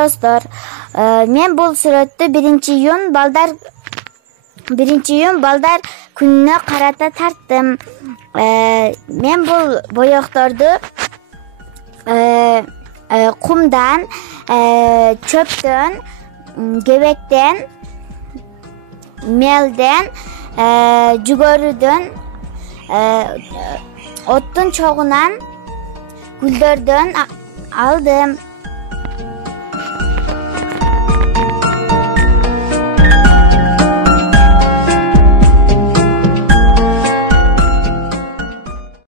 достор, мен бул сүрөттү 1-iyun балдар күнүнө карата тарттым. Мен бул боекторду кумдан, чөптөн, кебектен, мелден, жүгөрүдөн, оттун чогунан, гүлдөрдөн алдым.